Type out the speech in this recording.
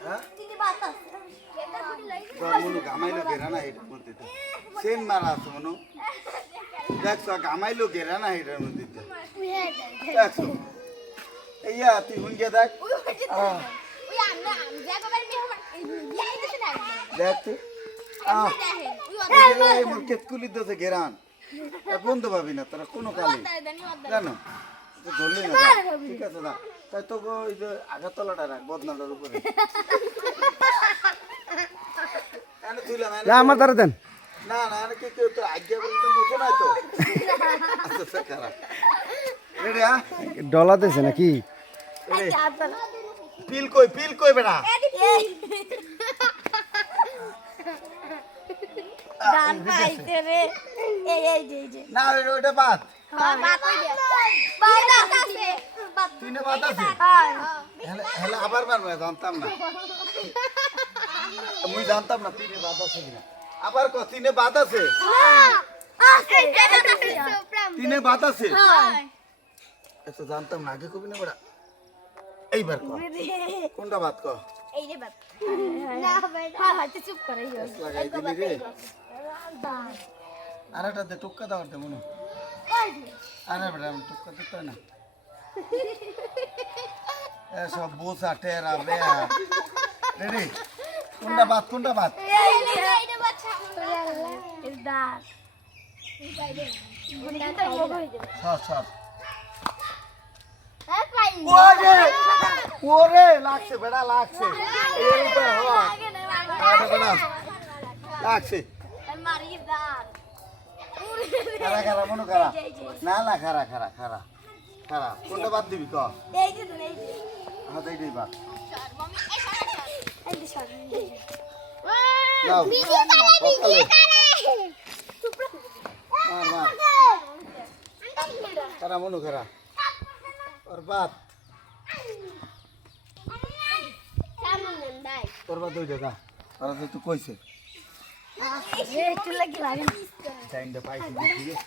হ্যাঁ মনু গামাইলো ঘেরা না এটার মধ্যে মনু। দেখছ এইয়া তুই হুঙ্গে দেখ দেখ ঘেরান বন্ধু পাবি না তোরা কোনো কালে জানো ঠিক আছে না তাই তো গো ওই যে আগাতলাটা রাখ বদনাটার উপরে। আমার দ্বারা দেন। না না কি কেউ তো আজ্ঞা বলতে মতো নাই তো। আচ্ছা আচ্ছা হ্যাঁ? ডলা দিয়েছে নাকি? রেডি। পিল কই পিল কই বেটা? দান পাইতে রে। এই এই যে এই যে। না ওই- ওইটা বাদ। আছে। বাত তিনে বাদ আছে। হ্যাঁ। হেলে হেলে আবার মারবে জানতাম না। মুই জানতাম না তিনে বাদ আছে কিনা। আবার ক তিনে বাদ আছে? আছে। এটা আছে তিনে বাদ আছে? হ্যাঁ। এত জানতাম না আগে কবি না বেটা এইবার ক কোনটা বাদ ক এই রে বাত না বেটা হ্যাঁ চুপ করে লাগাই দিলি রে। আর একটা দে টুক্কা দাও দে মনে আরে বেটা আমি টুক্কা দিতে না। এসব বোসা টেরা বেয়া। রেডি? কোনটা বাদ কোনটা বাদ? লাগছে বেটা লাগছে। লাগছে। খারা খারা। না না, খারা খারা খারা। খারা কোনটা বাদ দিবি? ক। এই যে এই যে। বাদ। এই মার মার খারা মনু খারা ওর বাদ। কেমন বাদ ওই জায়গা ওরা তো তুই কইছে। লাগি লাগে। টাইমটা পাইছি ঠিক আছে।